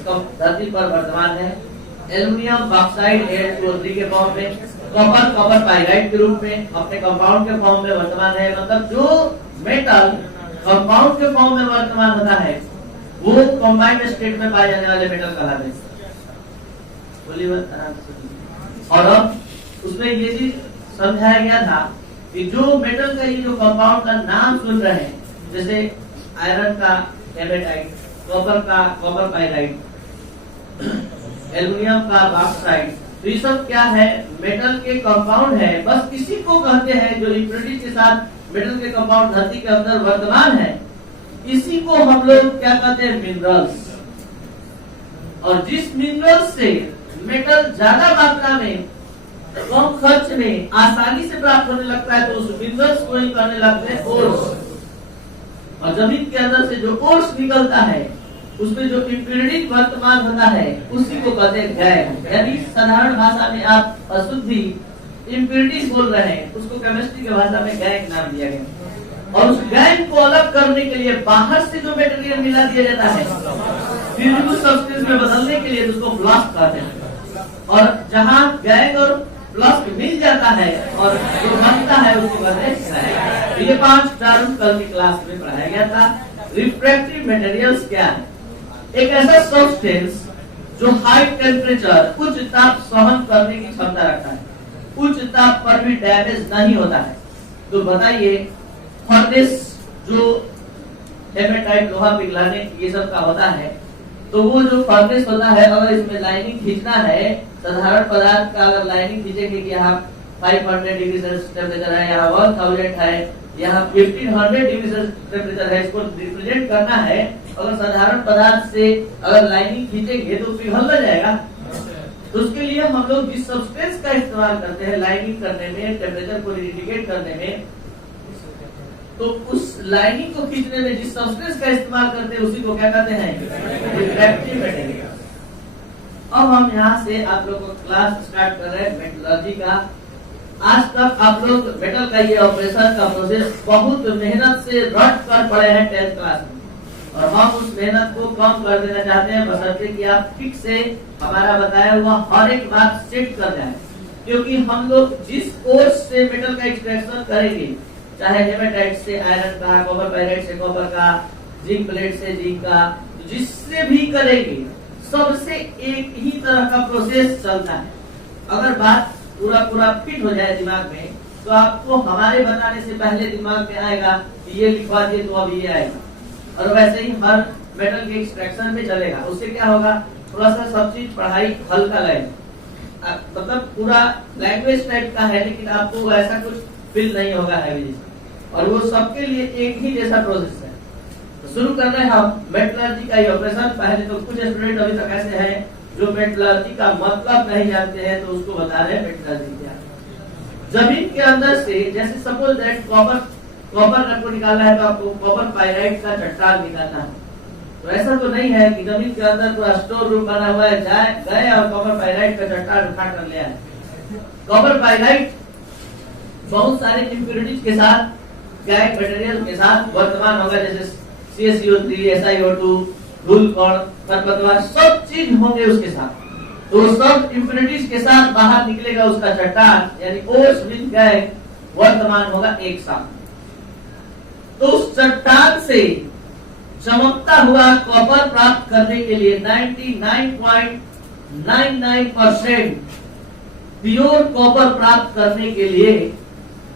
धरती पर वर्तमान है। एल्युमिनियम बॉक्साइड Al2O3 के फॉर्म में, कॉपर पाइराइट के रूप में अपने कंपाउंड के फॉर्म में वर्तमान है। मतलब जो मेटल कंपाउंड के फॉर्म में वर्तमान होता है वो कंबाइंड स्टेट में पाए जाने वाले मेटल कहलाते हैं। और अब उसमें ये चीज समझाया गया था कि जो मेटल का ये जो कंपाउंड का नाम सुन रहे हैं, जैसे आयरन का हेमेटाइट, कॉपर का कॉपर पाइराइट, एल्युमिनियम का बॉक्साइड, तो ये सब क्या है? मेटल के कंपाउंड है। बस इसी को कहते हैं जो इम्प्योरिटी के साथ मेटल के कंपाउंड धरती के अंदर वर्तमान है, इसी को हम लोग क्या कहते हैं? मिनरल्स। और जिस मिनरल्स से मेटल ज्यादा मात्रा में कम खर्च में आसानी से प्राप्त होने लगता है तो उस मिनरल्स को ही कहने लगते हैं ओर्स। और जमीन के अंदर से जो ओर्स निकलता है उसमें जो इम्प्योरिटी वर्तमान होता है उसी को कहते हैं गैंग। यानी साधारण भाषा में आप अशुद्धि इम्प्योरिटी बोल रहे हैं, उसको केमिस्ट्री की भाषा में गैंग नाम दिया गया। और उस गैंग को अलग करने के लिए बाहर से जो मटेरियल मिला दिया जाता है फिजिकल सब्सटेंस में बदलने के लिए उसको फ्लास्क कहते हैं। और जहाँ गैंग और फ्लास्क मिल जाता है और जो बनता है उसको कहते हैं। ये 5 टर्म कल की क्लास में पढ़ाया गया था। रिफ्रैक्टिव मटेरियल्स क्या है? एक ऐसा सब्सटेंस जो हाई टेम्परेचर, उच्च ताप सहन करने की क्षमता रखता है, उच्च ताप पर भी डैमेज नहीं होता है। तो बताइए, फर्नेस जो हेमेटाइट लोहा पिघलाने ये सब का होता है, तो वो जो फर्नेस होता है अगर इसमें लाइनिंग खींचना है, साधारण पदार्थ का अगर लाइनिंग खींचेंगे कि यहाँ 500 डिग्री सेल्सियस टेम्परेचर है, यहाँ 1000 है, यहाँ 1500 डिग्री सेल्सियस टेम्परेचर है, इसको रिप्रेजेंट करना है, अगर साधारण पदार्थ से अगर लाइनिंग खींचेंगे तो पिघल न जाएगा। तो उसके लिए हम लोग जिस सब्सटेंस का इस्तेमाल करते हैं लाइनिंग करने में, टेम्परेचर को इंडिकेट करने में, तो उस लाइनिंग को खींचने में जिस सब्सटेंस का इस्तेमाल करते हैं उसी को क्या कहते हैं? Refractive material. अब हम यहाँ से आप लोगों को क्लास स्टार्ट कर रहे हैं मेटलर्जी का। आज तक आप लोग मेटल का ये ऑपरेशन का प्रोसेस बहुत मेहनत से रट कर पढ़े हैं 10th क्लास में, और हम उस मेहनत को कम कर देना चाहते हैं बशर्ते कि आप ठीक से हमारा बताया हुआ हर एक बात सेट कर जाए। क्योंकि हम लोग जिस कोर्स से मेटल का एक्सट्रैक्शन करेंगे, चाहे हेमेटाइट से आयरन का, कॉपर पाइराइट से कॉपर का, जिंक प्लेट से जिंक का, जिससे भी करेंगे सबसे एक ही तरह का प्रोसेस चलता है। अगर बात पूरा फिट हो जाए दिमाग में तो आपको हमारे बताने से पहले दिमाग में आएगा कि ये लिखवा दिए तो अब ये आएगा। और वैसे ही हर मेटल के एक्सट्रैक्शन में चलेगा। उससे क्या होगा? थोड़ा सा सब चीज पढ़ाई हल्का लगेगा, मतलब पूरा लैंग्वेज टाइप का है, लेकिन आपको ऐसा कुछ फील नहीं होगा हैवी, और वो सबके लिए एक ही जैसा प्रोसेस है। तो शुरू कर रहे हैं हम मेटलर्जी का ये ऑपरेशन। पहले तो कुछ स्टूडेंट अभी तक ऐसे हैं जो मेटलर्जी का मतलब नहीं जानते हैं, तो उसको बता रहे हैं मेटलर्जी क्या है। जमीन के अंदर से जैसे सपोज दैट कॉपर आपको निकालना है तो आपको कॉपर पाइराइट का चट्टान निकालना है। तो ऐसा तो नहीं है कि जमीन के अंदर पूरा स्टोर रूम बना हुआ है, गए और कॉपर पाइराइट का चट्टान उठा कर ले आए। कॉपर पाइराइट बहुत सारे इम्प्योरिटीज के साथ, गैंग मटेरियल के साथ वर्तमान होगा, जैसे CaCO3, SiO2, धूल कण, खरपतवार, सब चीज होंगे उसके साथ। तो सब इम्प्योरिटीज के साथ बाहर निकलेगा उसका चट्टान, यानी ओर्स विद गैंग वर्तमान होगा एक साथ। तो उस चट्टान से चमकता हुआ कॉपर प्राप्त करने के लिए 99.99% प्योर कॉपर प्राप्त करने के लिए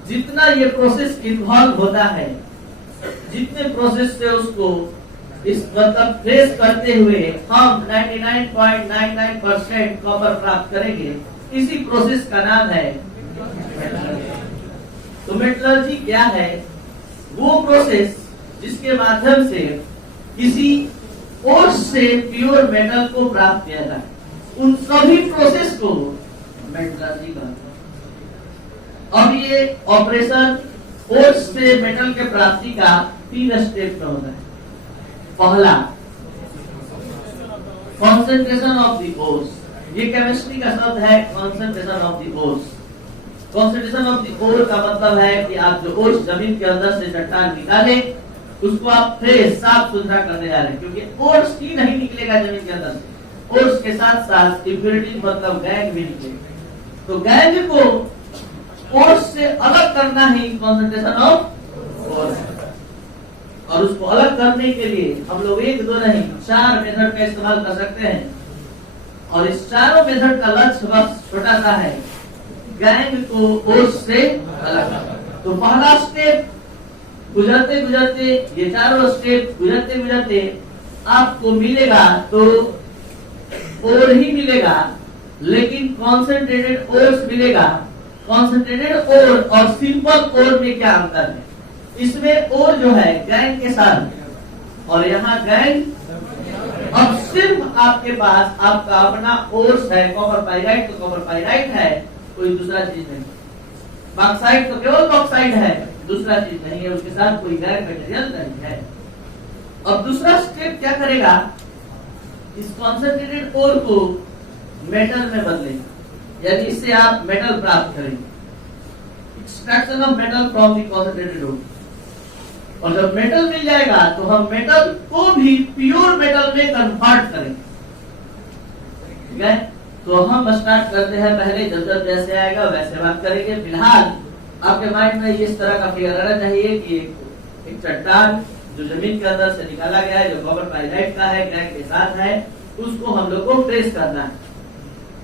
जितना ये प्रोसेस इन्वॉल्व होता है, जितने प्रोसेस से उसको इस मतलब फ्रेश करते हुए हम 99.99% कॉपर प्राप्त करेंगे, इसी प्रोसेस का नाम है मेटलर्जी। तो मेटलर्जी क्या है? वो प्रोसेस जिसके माध्यम से किसी ओर्स से प्योर मेटल को प्राप्त किया जाए, उन सभी प्रोसेस को मेटलर्जी कहते हैं। अब ये ऑपरेशन ओर्स से मेटल के प्राप्ति का 3 स्टेप में होता है। पहला, कॉन्सेंट्रेशन ऑफ द ओर्स। ये केमिस्ट्री का शब्द है, concentration of the ores. Concentration of the ore का मतलब है कि आप जो ओर्स जमीन के अंदर से चट्टान निकाले उसको आप फ्रेश साफ सुथरा करने जा रहे हैं, क्योंकि ओर्स ही नहीं निकलेगा जमीन के अंदर से, ओर्स के साथ साथ इम्प्योरिटी मतलब गैंग भी निकलेगा। तो गैंग को ओर्स से अलग करना ही कॉन्सेंट्रेशन ऑफ ओर्स, और उसको अलग करने के लिए हम लोग एक दो नहीं 4 मेथड का इस्तेमाल कर सकते हैं। और इस चारों मेथड का लक्ष्य बस छोटा सा है, गैंग को ओर्स से अलग। तो पहला स्टेप गुजरते गुजरते, ये चारों स्टेप गुजरते गुजरते आपको मिलेगा तो ओर ही मिलेगा, लेकिन कॉन्सेंट्रेटेड ओर्स मिलेगा। कॉन्सेंट्रेटेड ओर और सिंपल ओर में क्या अंतर है? इसमें ओर जो है गैंग के साथ, और यहाँ गैंग अब सिर्फ आपके पास आपका अपना ओर्स है, कॉपर पाइराइट तो कॉपर पाइराइट है, कोई दूसरा चीज नहीं। बॉक्साइट तो केवल बॉक्साइट है, दूसरा चीज नहीं है, उसके साथ कोई गैर मटेरियल नहीं है। अब दूसरा स्टेप क्या करेगा? इस कॉन्सेंट्रेटेड ओर को मेटल में बदलेगा, यानी इससे आप मेटल प्राप्त करेंगे, extraction of metal from the concentrated ore. और जब मेटल मिल जाएगा तो हम मेटल को भी प्योर मेटल में कन्वर्ट करेंगे। ठीक है, तो हम स्टार्ट करते हैं। पहले जब जब जैसे आएगा वैसे बात करेंगे। फिलहाल आपके माइंड में इस तरह का फिगर रहना चाहिए कि एक चट्टान जो जमीन के अंदर से निकाला गया है, जो कॉपर पाइराइट का है, गैंग के साथ है, उसको हम लोग को ट्रेस करना है।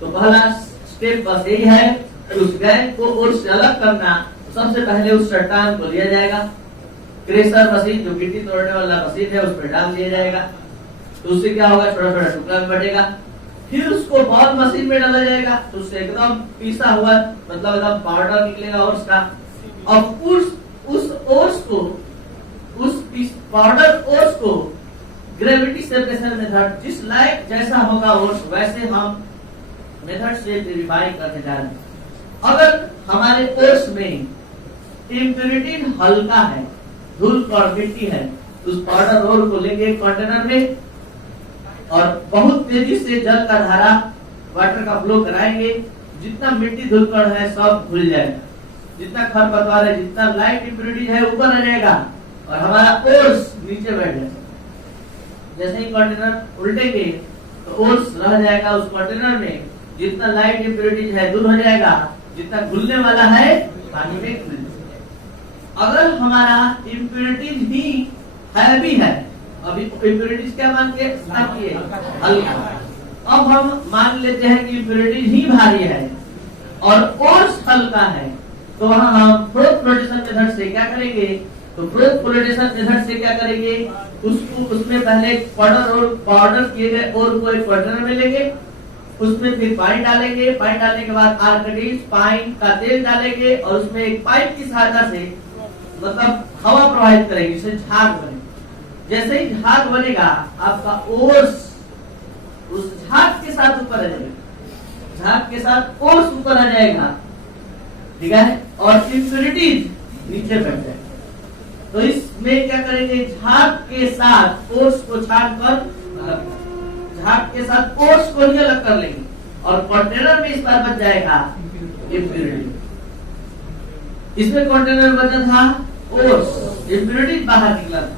तो पहला स्टेप बस यही है, उस गैंग को ओर्स से अलग करना। सबसे पहले उस चट्टान को लिया जाएगा, क्रेशर मशीन जो गिट्टी तोड़ने वाला मशीन है उस पर डाल दिया जाएगा। तो उससे क्या होगा? छोटा छोटा टुकड़ा में बटेगा। फिर उसको बॉल मशीन में डाला जाएगा, तो उससे एकदम पीसा हुआ मतलब एकदम पाउडर निकलेगा ओर्स का। अब उस ओर्स को, उस पाउडर ओर्स को ग्रेविटी सेपरेशन मेथड, जिस लाइक जैसा होगा ओर्स वैसे हम मेथड से प्यूरिफाई करने जा रहे हैं। अगर हमारे ओर्स में इम्प्योरिटी हल्का है, धूल और मिट्टी है, तो उस पाउडर ओर को लेके एक कंटेनर में और बहुत तेजी से जल का धारा वाटर का फ्लो कराएंगे। जितना मिट्टी धूलकण है सब धुल जाएगा, जितना खरपतवार है, जितना लाइट इम्प्योरिटी है ऊपर आ जाएगा और हमारा ओर्स नीचे बैठ जाएगा। जैसे ही कंटेनर उल्टेंगे तो ओर्स रह जाएगा उस कंटेनर में, जितना लाइट इम्प्योरिटीज है दूर हो जाएगा, जितना घुलने वाला है पानी में घुल जाएगा। अगर हमारा इम्प्योरिटीज ही हैवी है, अभी इम्प्योरिटीज क्या मान के हल्का, अब हम मान लेते हैं कि इम्प्योरिटीज ही भारी है और ओर्स हल्का है, तो वहां हम फ्लोट फ्लोटेशन मेथड से क्या करेंगे? तो फ्लोट फ्लोटेशन मेथड से क्या करेंगे? उसको उसमें पहले पाउडर किए गए ओर को एक कंटेनर में लेंगे, उसमें फिर पानी डालेंगे, पानी डालने के बाद आर्कटीज पाइन का तेल डालेंगे और उसमें एक पाइप की सहायता से मतलब हवा प्रवाहित करेंगे, इससे झाग बने। जैसे ही झाग बनेगा आपका ओर्स उस झाग के साथ ऊपर आ जाएगा, झाग के साथ ओर्स ऊपर आ जाएगा, ठीक है, और इम्प्योरिटीज नीचे बैठ जाएगा। तो इसमें क्या करेंगे? झाग के साथ ओर्स को छान कर झाग के साथ ओर्स को ही अलग कर लेंगे और कंटेनर में इस बार बच जाएगा इम्प्योरिटी। इसमें कंटेनर बचा था ओर्स, इम्प्योरिटी बाहर निकला था।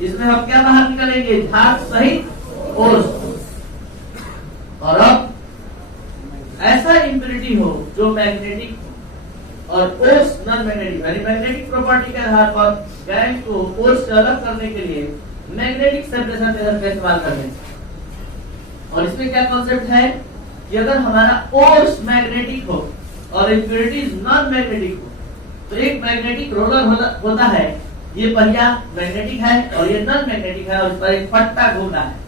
इसमें हम क्या बाहर निकालेंगे? झाग सहित ओर्स। और अब ऐसा इम्प्योरिटी हो जो मैग्नेटिक हो और ओर्स नॉन मैग्नेटिक, यानी मैग्नेटिक प्रॉपर्टी के आधार पर गैंग को ओर्स से अलग करने के लिए मैग्नेटिक सेपरेशन मेथड का इस्तेमाल करते हैं। और इसमें क्या कॉन्सेप्ट है कि अगर हमारा ओर्स मैग्नेटिक हो और इम्प्योरिटीज नॉन मैग्नेटिक हो, तो एक मैग्नेटिक रोलर होता है, ये पहिया मैग्नेटिक है और ये नॉन मैग्नेटिक है, और इस पर एक पट्टा घूम रहा है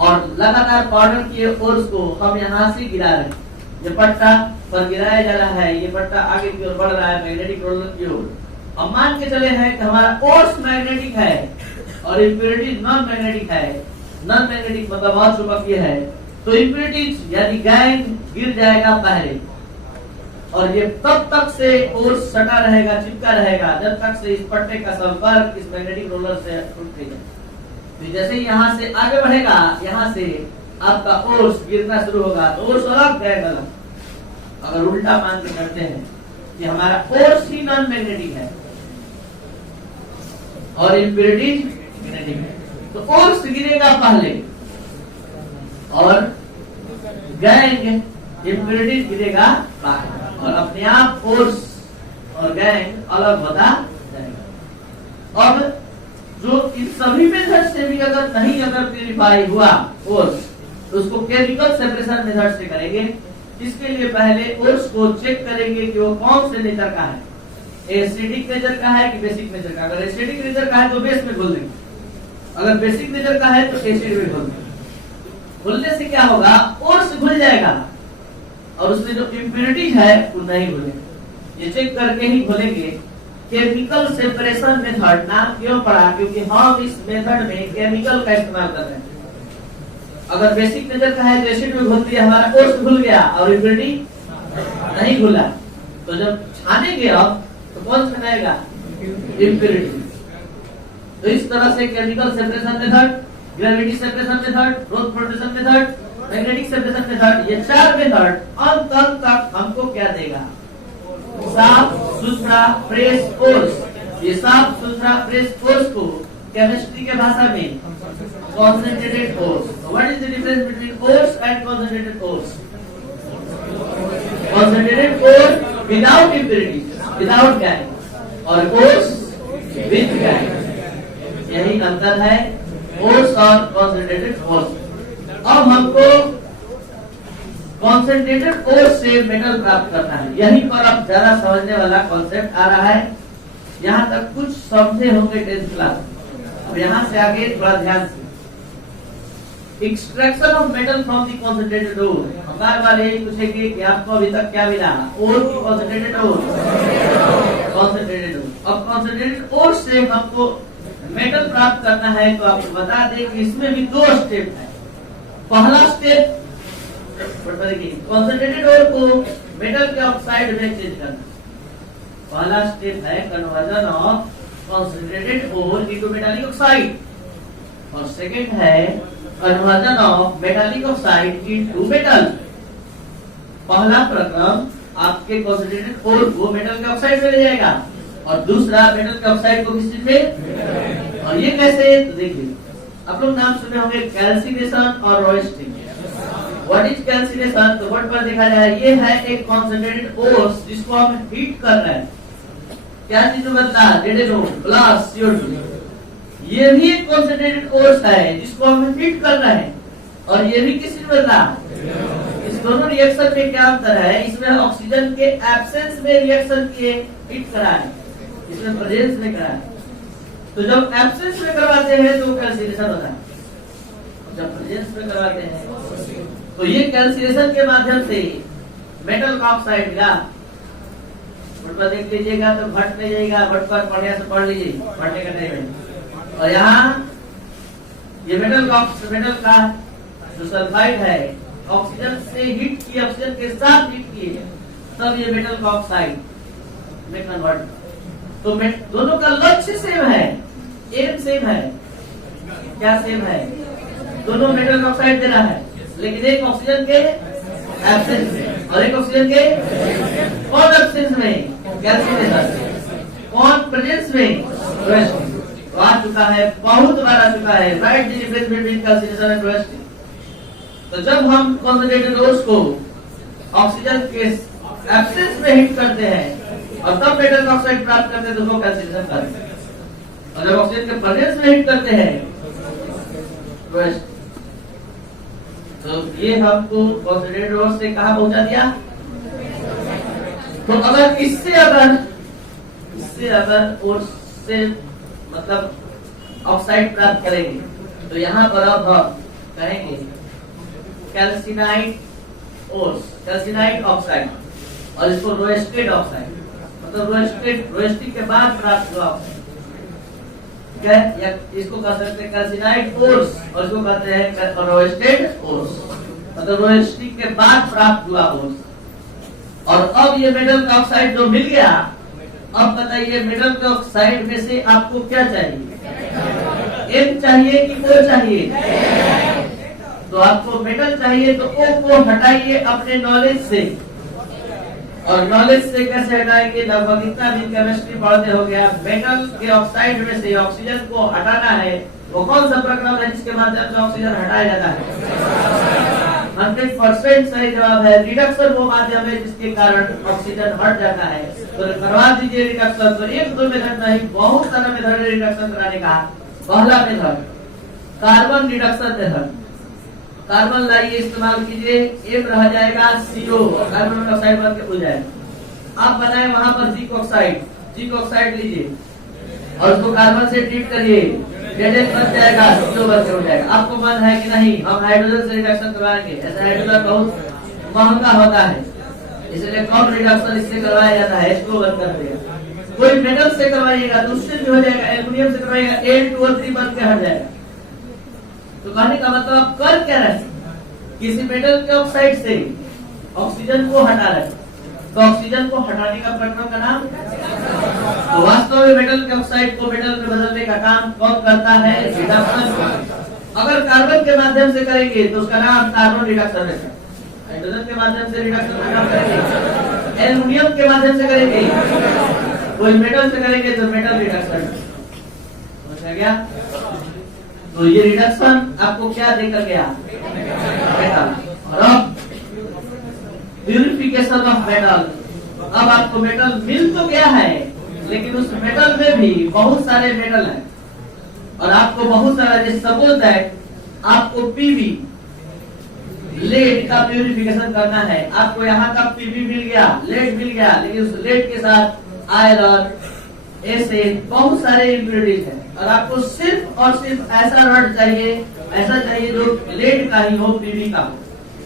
और लगातार पाउडर किए ओर्स को हम यहाँ से गिरा रहे हैं। ये पट्टा पर गिराया जा रहा है, ये पट्टा आगे की ओर बढ़ रहा है मैग्नेटिक रोलर की ओर। अब मान के चले हैं कि हमारा ओर्स मैग्नेटिक है और इम्प्योरिटीज नॉन मैग्नेटिक है। नॉन मैग्नेटिक मतलब अचुंबकीय है, तो इम्प्योरिटीज यानी गैंग गिर जाएगा पहले, और ये तब तक से ओर्स सटा रहेगा, चिपका रहेगा, जब तक से इस पट्टे का संपर्क इस मैग्नेटिक रोलर से टूट नहीं जाए। तो जैसे ही यहाँ से आगे बढ़ेगा, यहाँ से आपका ओर्स गिरना शुरू होगा, तो ओर्स अलग गैंग अलग। अगर उल्टा मान के करते हैं कि हमारा ओर्स ही नॉन मैग्नेटिक है और इम्प्योरिटीज गिनेटिक। तो ओर्स गिनेगा पहले और गैंग इम्प्योरिटीज गिनेगा बाद, और अपने आप ओर्स और गैंग अलग होता जाएगा। अब जो इन सभी मेथड से भी अगर प्यूरिफाई हुआ ओर्स, तो उसको केमिकल सेपरेशन मेथड से करेंगे। इसके लिए पहले ओर्स को चेक करेंगे कि वो कौन से नेचर का है, एसिडिक नेचर का है कि बेसिक नेचर का। अगर एसिडिक नेचर का है तो बेस में घोल देंगे, अगर बेसिक नेचर का है तो एसिड में घोल देंगे। घुलने से क्या होगा, ओर्स घुल जाएगा और उसमें जो इम्प्योरिटीज है वो नहीं घुलेंगे। ये चेक करके ही घुलेंगे। केमिकल सेपरेशन मेथड नाम क्यों पड़ा, क्योंकि हम इस मेथड में केमिकल का इस्तेमाल कर रहे हैं। अगर बेसिक नेचर का है तो एसिड में घुल दिया, हमारा ओर्स घुल गया और इम्प्योरिटी नहीं घुला, तो जब छानेंगे अब तो कौन छानेगा, इम्प्योरिटी। तो इस तरह से chemical separation method, gravity separation method, growth protection method, magnetic separation method, ये चार मेथड अंत तक हमको क्या देगा, साफ सुथरा फ्रेश ओर्स। ये साफ सुथरा फ्रेश ओर्स को केमिस्ट्री के भाषा में concentrated ores. What is the difference between ores and concentrated ores? Concentrated ore without impurities, without gang, और ores with gang, यही अंतर है ores और concentrated ores। अब हमको concentrated ores से मेटल प्राप्त करना है। यहीं पर अब ज्यादा समझने वाला कॉन्सेप्ट आ रहा है। यहाँ तक कुछ समझे होंगे 10th क्लास, अब यहाँ से आगे थोड़ा ध्यान से। Extraction of metal from the concentrated ore, हम बार यही पूछेंगे कि आपको अभी तक क्या मिला, ओर की कॉन्सेंट्रेटेड ओर, कॉन्सेंट्रेटेड ओर। अब कॉन्सेंट्रेटेड ओर से हमको मेटल प्राप्त करना है, तो आपको बता दें कि इसमें भी 2 स्टेप है। पहला स्टेप देखिए, कॉन्सेंट्रेटेड ओर को मेटल के ऑक्साइड में चेंज करना। पहला स्टेप है conversion of concentrated ore into metallic oxide, और सेकंड है conversion of metallic oxide into metal. पहला प्रक्रम आपके कॉन्सेंट्रेटेड ओर को मेटल के ऑक्साइड में ले जाएगा, और दूसरा मेटल के ऑक्साइड को किस चीज में, और ये कैसे, तो देखिए आप लोग नाम सुने होंगे कैल्सिनेशन और रोस्टिंग। व्हाट इज कैल्सिनेशन, तो वर्ड पर देखा जाए ये है एक कॉन्सेंट्रेटेड ओर्स जिसको हम हीट कर रहे हैं। क्या चीज बदला, H2O प्लस CO2, ये भी एक कॉन्सेंट्रेटेड ओर्स है जिसको हम हीट कर रहे हैं, और ये भी किस चीज बदला। इस दोनों रिएक्शन में क्या अंतर है, इसमें ऑक्सीजन के एब्सेंस में रिएक्शन किए हीट करा है, इसमें प्रेजेंस में करा है। तो जब एब्सेंस में करवाते हैं तो कैल्सिनेशन होता है, जब प्रेजेंस में करवाते हैं तो ये कैल्सिनेशन के माध्यम से मेटल का ऑक्साइड का भट पर देख लीजिएगा, तो भट ले जाएगा, भट पर पढ़ने से पढ़ लीजिए, भटने का टाइम है। और यहाँ ये मेटल का जो सल्फाइड है ऑक्सीजन से हीट किए, ऑक्सीजन के साथ हीट किए, तब ये मेटल का ऑक्साइड में कन्वर्ट। तो दोनों का लक्ष्य सेम है, एम सेम है। क्या सेम है, दोनों मेटल का ऑक्साइड देना है, लेकिन एक ऑक्सीजन के एब्सेंस में और एक ऑक्सीजन के कौन एब्सेंस में, कैल्सिनेशन, कौन प्रेजेंस में, रोस्टिंग। तो आ चुका है, बहुत बार आ चुका है, right the difference between calcination and roasting. तो जब हम कॉन्सेंट्रेटेड ओर्स को ऑक्सीजन के एब्सेंस में हीट करते हैं और तब मेटल ऑक्साइड प्राप्त करते हैं, तो उसको कैल्सिनेशन कहते हैं। और जब ऑक्सीजन के प्रेजेंस में हीट करते हैं रोस्टिंग। तो ये हमको कॉन्सेंट्रेटेड ओर्स से कहां पहुंचा दिया। तो अगर इससे अगर ओर्स से मतलब ऑक्साइड प्राप्त करेंगे, तो यहाँ पर अब हम कहेंगे कैल्सिनाइट ओर्स, कैल्सिनाइट ऑक्साइड, और इसको रोस्टेड ऑक्साइड, मतलब रोस्टिंग के बाद प्राप्त हुआ ऑक्साइड, क्या या इसको कह सकते हैं कैल्सिनाइट ओर्स, और इसको कहते हैं रोस्टेड ओर्स, मतलब रोस्टिंग के बाद प्राप्त हुआ ओर्स। और अब ये मेटल का ऑक्साइड जो मिल गया, अब बताइए मेटल के ऑक्साइड में से आपको क्या चाहिए, एम चाहिए कि ओ चाहिए। तो आपको मेटल चाहिए, तो ओ को हटाइए अपने नॉलेज से, और नॉलेज से कैसे हटाएंगे, लगभग इतना भी केमिस्ट्री पढ़ते हो गया। मेटल के ऑक्साइड में से ऑक्सीजन को हटाना है, वो कौन सा प्रक्रम है जिसके माध्यम से ऑक्सीजन हटाया जाता है? 100% सही जवाब है रिडक्शन वो माध्यम है जिसके कारण ऑक्सीजन हट जाता है। तो करवा दीजिए रिडक्शन। तो एक दो मेथड नहीं, बहुत सारा मेथड है रिडक्शन कराने का। पहला method carbon reduction method. Carbon लाइए, इस्तेमाल कीजिए, एक रह जाएगा CO, कार्बन मोनोऑक्साइड बन के हो जाएगा। आप बनाए वहां पर जिंक ऑक्साइड लीजिए और उसको कार्बन से ट्रीट करिए, ZH बन जाएगा, CO बन के हो जाएगा। आपको मन है कि नहीं हम हाइड्रोजन से रिडक्शन करवाएंगे? ऐसा हाइड्रोजन बहुत महंगा होता है, इसलिए कम रिडक्शन इससे करवाया जाता है, H2O बन कर देगा। कोई मेटल से करवाइएगा तो उससे भी हो जाएगा, एल्युमिनियम से करवाइएगा Al2O3 बन के हट जाएगा। तो कहने का मतलब आप कर क्या रहे, किसी मेटल के ऑक्साइड से ऑक्सीजन को हटा रहे, तो ऑक्सीजन को हटाने का प्रक्रम का नाम, तो वास्तव में मेटल के ऑक्साइड को मेटल में बदलने का काम कौन करता है? रिडक्शन। अगर कार्बन के माध्यम से करेंगे तो उसका नाम कार्बन रिडक्शन है। हाइड्रोजन के माध्यम से रिडक्शन का नाम करेंगे, एल्युमिनियम के माध्यम से करेंगे, कोई मेटल से करेंगे तो मेटल रिडक्शन। समझ गया? तो ये रिडक्शन आपको क्या देकर गया? मेटल। और अब प्यूरिफिकेशन ऑफ मेटल। अब आपको मेटल मिल तो गया है, लेकिन उस मेटल में भी बहुत सारे मेटल हैं और आपको बहुत सारा, जैसे सपोज दैट आपको पीवी लेड का प्यूरिफिकेशन करना है। आपको यहाँ का पीवी मिल गया, लेड मिल गया, लेकिन उस लेड के साथ आयरन, एसिड, बहुत सारे इंग्रेडिएंट हैं और आपको सिर्फ और सिर्फ ऐसा रड चाहिए, ऐसा चाहिए जो लेड का ही हो, पीवी का हो।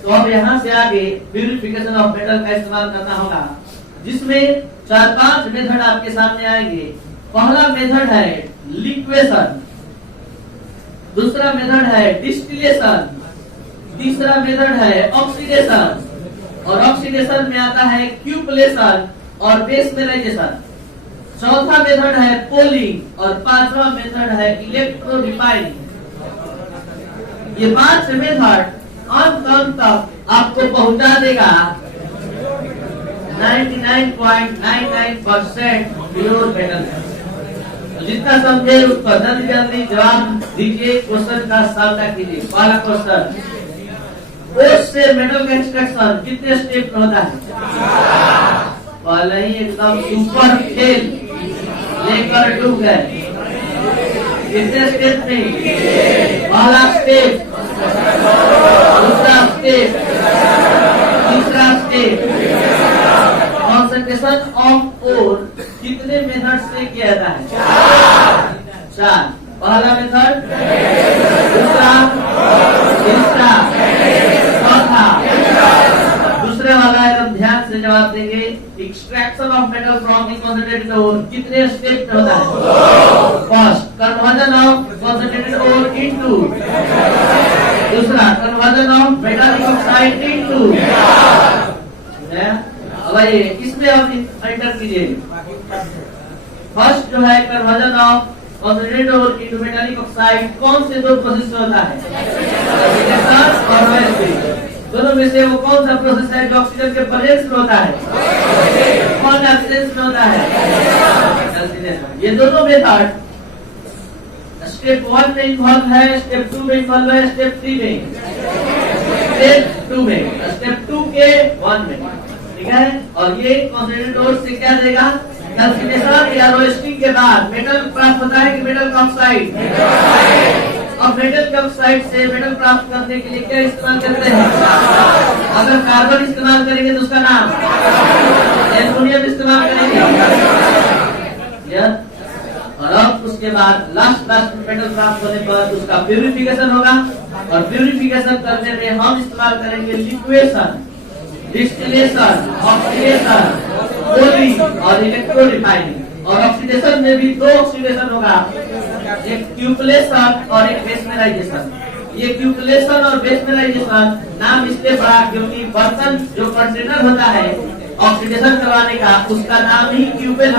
तो अब यहाँ से आगे प्यूरिफिकेशन ऑफ मेटल का इस्तेमाल करना होगा, जिसमें 4-5 मेथड आपके सामने आएंगे। पहला मेथड है लिक्वेशन, दूसरा मेथड है डिस्टिलेशन, तीसरा मेथड है ऑक्सीडेशन, और ऑक्सीडेशन में आता है क्यूपलेशन और बेसमेलाइजेशन। चौथा मेथड है पोलिंग और पांचवा मेथड है इलेक्ट्रो रिफाइनिंग। ये 5 मेथड अंत तक आपको पहुंचा देगा 99.99% प्योर मेटल। जितना समझे उसका जल्दी जल्दी जवाब दीजिए, क्वेश्चन का सामना कीजिए। पहला क्वेश्चन, ओस से मेटल का एक्सट्रैक्शन कितने स्टेप में होता है? पहले ही एकदम सुपर खेल लेकर डूब गए। कितने स्टेप में? पहला स्टेप, दूसरा स्टेप, तीसरा स्टेप। कॉन्सेंट्रेशन ऑफ ओर कितने मेथड से किया जाता है? 4। पहला मेथड, दूसरा, तीसरा, चौथा। दूसरे वाला एकदम ध्यान से जवाब देंगे। Extraction of metal from concentrated ore कितने स्टेप में होता है? First, conversion of concentrated ore into, दूसरा conversion of metallic oxide into. अब आइए इसमें आप एंटर कीजिए। फर्स्ट जो है conversion of concentrated ore into metallic oxide, कौन से 2 प्रोसेस से होता है? और वेस्टिंग। दोनों में से वो कौन सा प्रोसेस है जो ऑक्सीजन के प्रेजेंस में होता है? कौन एब्सेंस में होता है? ये दोनों मेथड स्टेप 1 में इन्वॉल्व है, स्टेप 2 में इन्वॉल्व है, स्टेप 3 में, स्टेप 2 में, स्टेप 2 के 1 में, ठीक है। और ये कॉन्सेंट्रेटेड ओर से क्या देगा? कैल्सिनेशन या रोस्टिंग के बाद मेटल प्राप्त होता है कि मेटल का ऑक्साइड? अब मेटल के ऑक्साइड से मेटल प्राप्त करने के लिए क्या इस्तेमाल करते हैं? अगर कार्बन इस्तेमाल करेंगे तो उसका नाम एल्युमिनियम इस्तेमाल करेंगे। और अब उसके बाद लास्ट मेटल प्राप्त होने पर उसका प्यूरिफिकेशन होगा, और प्यूरिफिकेशन करने में हम इस्तेमाल करेंगे लिक्वेशन, डिस्टिलेशन, ऑक्सीडेशन, पोलिंग और इलेक्ट्रो रिफाइनिंग। और ऑक्सीडेशन में भी 2 ऑक्सीडेशन होगा, एक क्यूपलेशन और एक बेसमेलाइजेशन। ये क्यूपलेशन और बेसमेलाइजेशन नाम इसलिए पड़ा क्योंकि बर्तन जो कंटेनर होता है ऑक्सीडेशन करवाने का, उसका नाम ही क्यूपेल होता है।